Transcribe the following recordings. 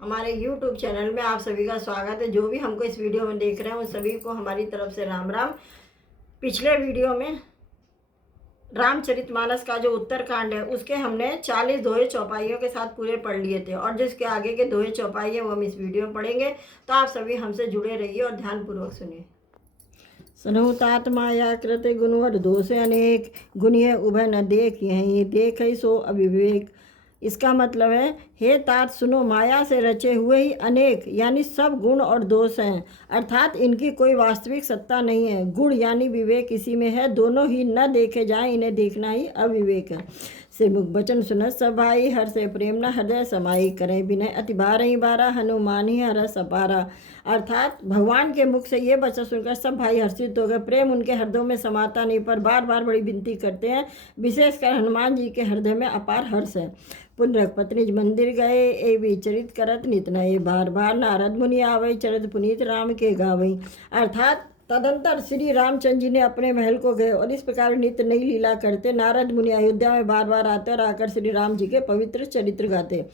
हमारे YouTube channel में आप सभी का स्वागत है। जो भी हमको इस वीडियो में देख रहे हैं उन सभी को हमारी तरफ से राम राम। पिछले वीडियो में रामचरितमानस का जो उत्तरकांड है उसके हमने 40 दोहे चौपाइयों के साथ पूरे पढ़ लिए थे और जिसके आगे के दोहे चौपाई है वो हम इस वीडियो में पढ़ेंगे। तो आप सभी हमसे जुड़े रहिए और ध्यानपूर्वक सुनिए। सनहु तात माया कृत गुणवर दोष अनेक, गुणिय उभय न देख यही देख सो अविवेक। इसका मतलब है, हे तात सुनो, माया से रचे हुए ही अनेक यानी सब गुण और दोष हैं, अर्थात इनकी कोई वास्तविक सत्ता नहीं है। गुण यानी विवेक इसी में है, दोनों ही न देखे जाएं, इन्हें देखना ही अविवेक है। श्रीमुख बचन सुनत सब भाई, हर से प्रेम न हृदय समाई, करें विनय अति बार ही बारा, हनुमान ही हरस अपारा। अर्थात भगवान के मुख से ये वचन सुनकर सब भाई हर्षित हो गए। प्रेम उनके हृदयों में समाता नहीं, पर बार बार बड़ी विनती करते हैं। विशेषकर हनुमान जी के हृदय में अपार हर्ष है। पुनरक पत्निज मंदिर गए, ए विचरित करत नित नए, बार बार नारद मुनि आवै, चरित पुनीत राम के गावई। अर्थात तदंतर श्री रामचंद्र जी ने अपने महल को गए और इस प्रकार नित्य नई लीला करते। नारद मुनि अयोध्या में बार बार आते और आकर श्री राम जी के पवित्र चरित्र गाते।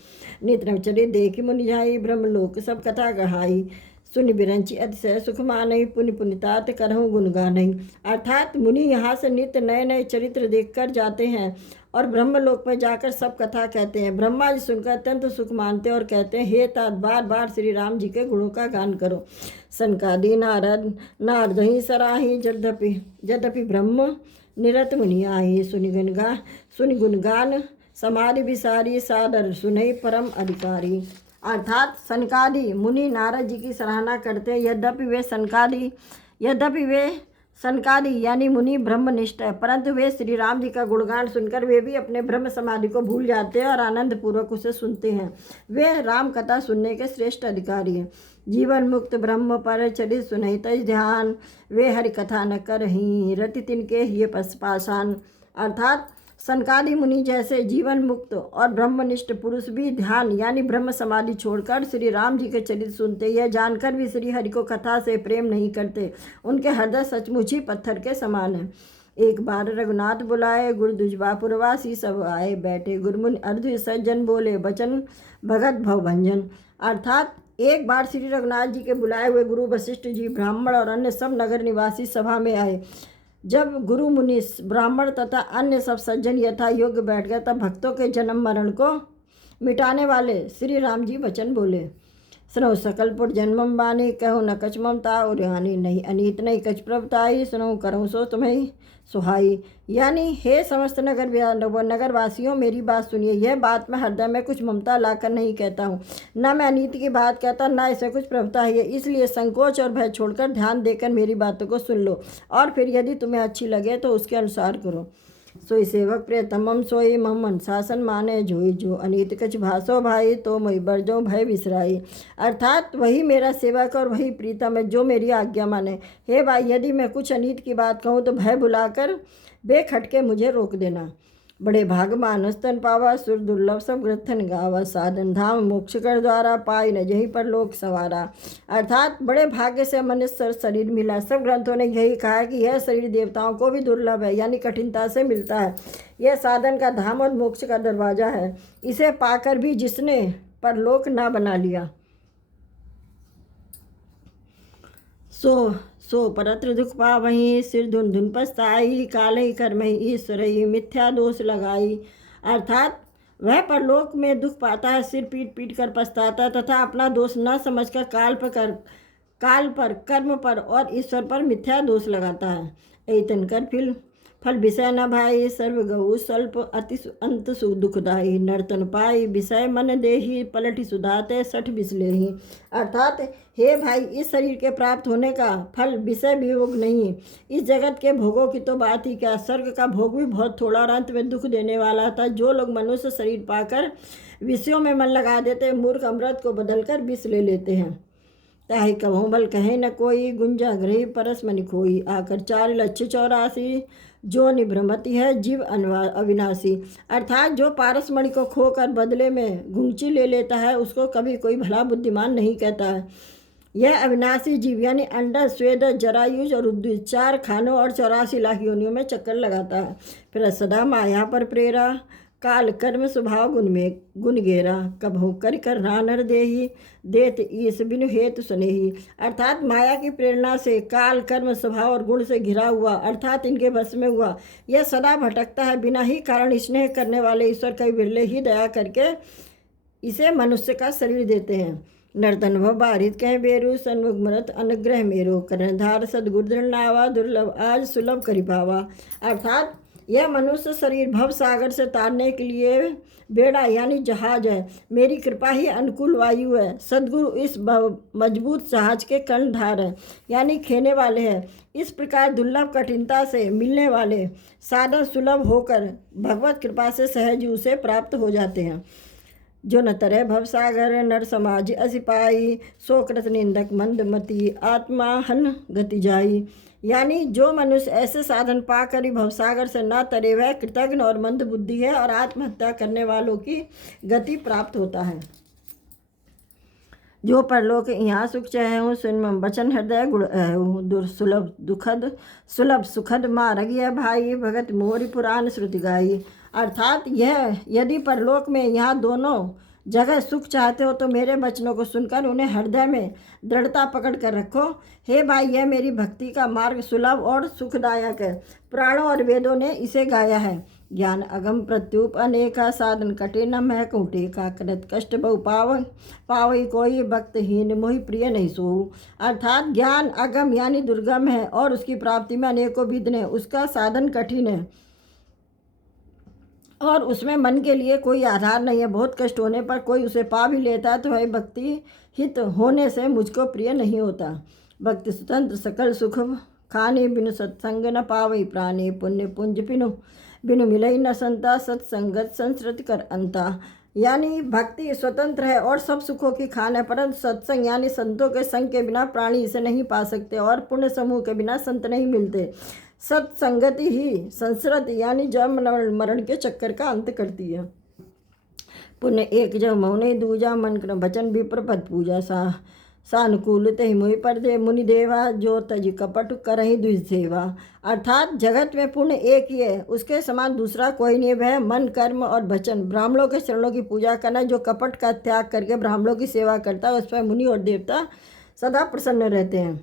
नित नवचरित देखी मुनि जाई, ब्रह्मलोक सब कथा कहाई, सुनि बिरंची अतिशय सुख मानई, पुनि पुनितात करहूँ गुणगानई। अर्थात मुनि यहाँ से नित्य नए नए चरित्र देखकर जाते हैं और ब्रह्मलोक में जाकर सब कथा कहते हैं। ब्रह्मा जी सुनकर अत्यंत सुख मानते और कहते हैं, हे तात बार बार श्री राम जी के गुणों का गान करो। सनकादि नारद नारद ही सराही, यद्यपि ब्रह्म निरत मुनि आही, सुनि गुणगान समाधि विसारी, सादर सुनई परम अधिकारी। अर्थात सनकादि मुनि नारद जी की सराहना करते हैं। यद्यपि वे सनकादि यानी मुनि ब्रह्मनिष्ठ है, परंतु वे श्री राम जी का गुणगान सुनकर वे भी अपने ब्रह्म समाधि को भूल जाते हैं और आनंद पूर्वक उसे सुनते हैं। वे राम कथा सुनने के श्रेष्ठ अधिकारी हैं। जीवन मुक्त ब्रह्म पर चरित सुनहित ध्यान, वे हरि कथा न करहीं, रति तिनके ये पाषाण। अर्थात सनकादि मुनि जैसे जीवन मुक्त और ब्रह्मनिष्ठ पुरुष भी ध्यान यानी ब्रह्म समाधि छोड़कर श्री राम जी के चरित्र सुनते। यह जानकर भी श्री हरि को कथा से प्रेम नहीं करते। उनके हृदय सचमुच ही पत्थर के समान है। एक बार रघुनाथ बुलाए, गुरु दुजबापुरवासी सब आए, बैठे गुरुमुनि अर्धु सज्जन, बोले बचन भगत भवभंजन। अर्थात एक बार श्री रघुनाथ जी के बुलाए हुए गुरु वशिष्ठ जी, ब्राह्मण और अन्य सब नगर निवासी सभा में आए। जब गुरु मुनि ब्राह्मण तथा अन्य सब सज्जन यथा योग्य बैठ गए, तब भक्तों के जन्म मरण को मिटाने वाले श्री राम जी वचन बोले। सुनो सकलपुर जन्मम बानी, कहो न कछ ममता और हानि, नहीं अनीत नहीं कछ प्रभुताई, सुनो करो सो तुम्हें सुहाई। यानी हे समस्त नगरवासियों, मेरी बात सुनिए। यह बात मैं हृदय में कुछ ममता लाकर नहीं कहता हूँ, न मैं अनीति की बात कहता, न इसे कुछ प्रभुता है। इसलिए संकोच और भय छोड़कर ध्यान देकर मेरी बातों को सुन लो और फिर यदि तुम्हें अच्छी लगे तो उसके अनुसार करो। सोई सेवक प्रियतमम सोई, मम अनुशासन माने जोई, जो अनीत कछ भासो भाई, तो मैं बरजो भय विसराई। अर्थात वही मेरा सेवक और वही प्रीतम है जो मेरी आज्ञा माने। हे भाई, यदि मैं कुछ अनीत की बात कहूँ तो भय बुलाकर बेखटके मुझे रोक देना। बड़े भाग मानस तन पावा, सुर दुर्लभ सब ग्रथन गावा, साधन धाम मोक्ष कर द्वारा, पाई न जहीं पर लोक सवारा। अर्थात बड़े भाग्य से मनुष्य शरीर मिला। सब ग्रंथों ने यही कहा है कि यह शरीर देवताओं को भी दुर्लभ है, यानी कठिनता से मिलता है। यह साधन का धाम और मोक्ष का दरवाजा है। इसे पाकर भी जिसने परलोक ना बना लिया, सो परत्र दुख पावही, सिर धुन धुन पछताई, कालही कर्महि ईश्वरहि, मिथ्या दोष लगाई। अर्थात वह परलोक में दुख पाता है, सिर पीट पीट कर पछताता तथा अपना दोष न समझकर काल पर कर्म पर और ईश्वर पर मिथ्या दोष लगाता है। ऐतन कर फल विषय न भाई, सर्व गऊ स्वल्प अति अंत दुखदाई, नर्तन पाई विषय मन देही, पलटि सुधाते सठ बिसलेही। अर्थात हे भाई, इस शरीर के प्राप्त होने का फल विषय वियोग नहीं। इस जगत के भोगों की तो बात ही क्या, स्वर्ग का भोग भी बहुत थोड़ा और अंत में दुख देने वाला था। जो लोग मनुष्य शरीर पाकर विषयों में मन लगा देते, मूर्ख अमृत को बदलकर विष ले लेते हैं। ताहि कहो बल कहे न कोई, गुंजा ग्रही परस मनि खोई, आकर 4,84,000 जो निभ्रमति है जीव अविनाशी। अर्थात जो पारसमणि को खोकर बदले में गुंची ले लेता है, उसको कभी कोई भला बुद्धिमान नहीं कहता है। यह अविनाशी जीव यानी अंडा स्वेद जरायुज और उद्भिद 4 खानों और 84 लाख योनियों में चक्कर लगाता है। फिर सदा माया पर प्रेरा, काल कर्म स्वभाव गुण में गुण गेरा, कभू कर कर रानर देही, देत ईस बिनु हेतु सुनेही। अर्थात माया की प्रेरणा से काल कर्म स्वभाव और गुण से घिरा हुआ, अर्थात इनके वश में हुआ, यह सदा भटकता है। बिना ही कारण स्नेह करने वाले ईश्वर कई बिरले ही दया करके इसे मनुष्य का शरीर देते हैं। नर्तनुभव बारित कह बेरु, सन्मुख मरत अनुग्रह मेरो, कर्णधार सदगुरु नावा, दुर्लभ आज सुलभ करी पावा। अर्थात यह मनुष्य शरीर भव सागर से तारने के लिए बेड़ा यानी जहाज है। मेरी कृपा ही अनुकूल वायु है। सदगुरु इस मजबूत जहाज के कर्णधार है यानी खेने वाले हैं। इस प्रकार दुर्लभ कठिनता से मिलने वाले साधन सुलभ होकर भगवत कृपा से सहज उसे प्राप्त हो जाते हैं। जो न तरह भवसागर नर समाज असिपाई, शोकृत निंदक मंदमती, आत्मा हन गति जाई। यानी जो मनुष्य ऐसे साधन पाकर ही भवसागर से न तरे वह कृतघ्न और मंद बुद्धि है और आत्महत्या करने वालों की गति प्राप्त होता है। जो परलोक यहाँ सुख चाहे हूँ, सुन बचन हृदय गुण दुर्सुलभ दुखद सुलभ सुखद मार्ग यह भाई, भगत मोरी पुराण श्रुति गाई। अर्थात यह यदि परलोक में यहाँ दोनों जगह सुख चाहते हो तो मेरे वचनों को सुनकर उन्हें हृदय में दृढ़ता पकड़ कर रखो। हे भाई, यह मेरी भक्ति का मार्ग सुलभ और सुखदायक है। पुराणों और वेदों ने इसे गाया है। ज्ञान अगम प्रत्युप अनेका, साधन कठिन मह कुटे का, करत कष्ट बहु पावई कोई, भक्तहीन मोहि प्रिय नहीं सोऊ। अर्थात ज्ञान अगम यानी दुर्गम है और उसकी प्राप्ति में अनेकों विघ्न है। उसका साधन कठिन है और उसमें मन के लिए कोई आधार नहीं है। बहुत कष्ट होने पर कोई उसे पा भी लेता है तो वह भक्ति हित होने से मुझको प्रिय नहीं होता। भक्ति स्वतंत्र सकल सुख खाने, बिनु सत्संग न पावई प्राणी, पुण्य पुंज बिनु मिलई न संता, सत्संगत संस्कृति कर अंता। यानी भक्ति स्वतंत्र है और सब सुखों की खान है, परंतु सत्संग यानी संतों के संग के बिना प्राणी इसे नहीं पा सकते और पुण्य समूह के बिना संत नहीं मिलते। सत्संगति ही संस्कृत यानी जन्म मरण के चक्कर का अंत करती है। पुण्य एक जब मौने दूजा, मन कर वचन विप्र पद पूजा सानुकूल ते मोहि पर दे मुनि देवा, जो तज कपट करहि दुसेवा। अर्थात जगत में पुण्य एक ही है, उसके समान दूसरा कोई नहीं। वह मन कर्म और वचन ब्राह्मणों के चरणों की पूजा करना। जो कपट का त्याग करके ब्राह्मणों की सेवा करता है उस पर मुनि और देवता सदा प्रसन्न रहते हैं।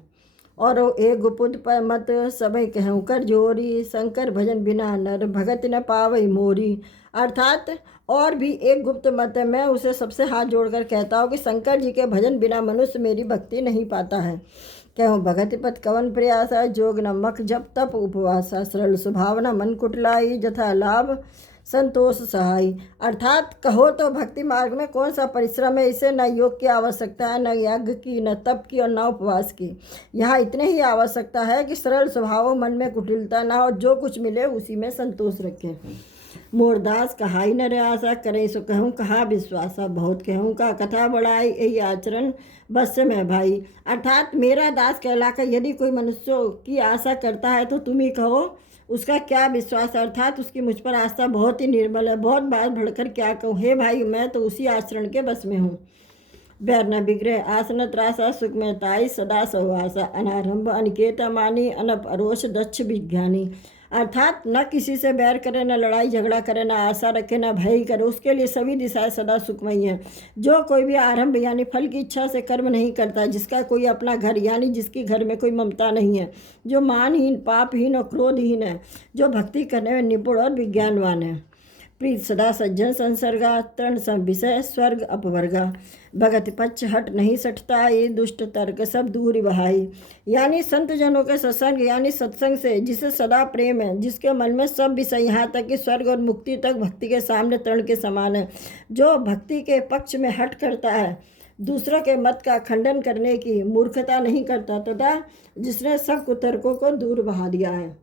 और एक गुपुत पर मत सबई कहूँ कर जोरी, शंकर भजन बिना नर भगत न पावई मोरी। अर्थात और भी एक गुप्त मत है, मैं उसे सबसे हाथ जोड़कर कहता हूँ कि शंकर जी के भजन बिना मनुष्य मेरी भक्ति नहीं पाता है। कहूँ भगत पथ कवन प्रयासा, जोग न मख जप तप उपवासा, सरल स्वभावना मन कुटलाई, जथा लाभ संतोष सहाय। अर्थात कहो तो भक्ति मार्ग में कौन सा परिश्रम है। इसे न योग की आवश्यकता है, न यज्ञ की, न तप की और न उपवास की। यहाँ इतने ही आवश्यकता है कि सरल स्वभाव, मन में कुटिलता ना और जो कुछ मिले उसी में संतोष रखें। मोरदास कहाई न आशा, करे सो कहूँ कहा विश्वासा, बहुत कहूँ का कथा बढ़ाई, यही आचरण बस से मैं भाई। अर्थात मेरा दास कहलाकर यदि कोई मनुष्यों की आशा करता है तो तुम ही कहो उसका क्या विश्वास। अर्थात उसकी मुझ पर आस्था बहुत ही निर्बल है। बहुत बात भड़कर क्या कहूँ, हे भाई मैं तो उसी आचरण के बस में हूँ। बैर न विग्रह आसन त्रासा, सुख में ताई सदा सहवासा, अनारंभ अनिकेता मानी, अनप अरोष दक्ष विज्ञानी। अर्थात न किसी से बैर करे, न लड़ाई झगड़ा करे, न आशा रखे, न भय करे, उसके लिए सभी दिशाएं सदा सुखमयी हैं। जो कोई भी आरंभ यानी फल की इच्छा से कर्म नहीं करता, जिसका कोई अपना घर यानी जिसकी घर में कोई ममता नहीं है, जो मानहीन पापहीन और क्रोधहीन है, जो भक्ति करने में निपुण और विज्ञानवान है। प्रीत सदा सज्जन संसर्गा, तरण सम विषय स्वर्ग अपवर्गा, भगत पक्ष हट नहीं सटता, ये दुष्ट तर्क सब दूर बहाई। यानी संत जनों के सत्संग यानी सत्संग से जिसे सदा प्रेम है, जिसके मन में सब विषय यहाँ तक कि स्वर्ग और मुक्ति तक भक्ति के सामने तरण के समान है, जो भक्ति के पक्ष में हट करता है, दूसरों के मत का खंडन करने की मूर्खता नहीं करता, तथा जिसने सब कुतर्कों को दूर बहा दिया है।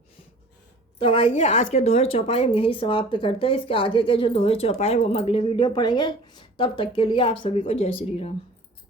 तो आइए आज के दोहे चौपाई हम यही समाप्त करते हैं। इसके आगे के जो दोहे चौपाई वो हम अगले वीडियो पढ़ेंगे। तब तक के लिए आप सभी को जय श्री राम।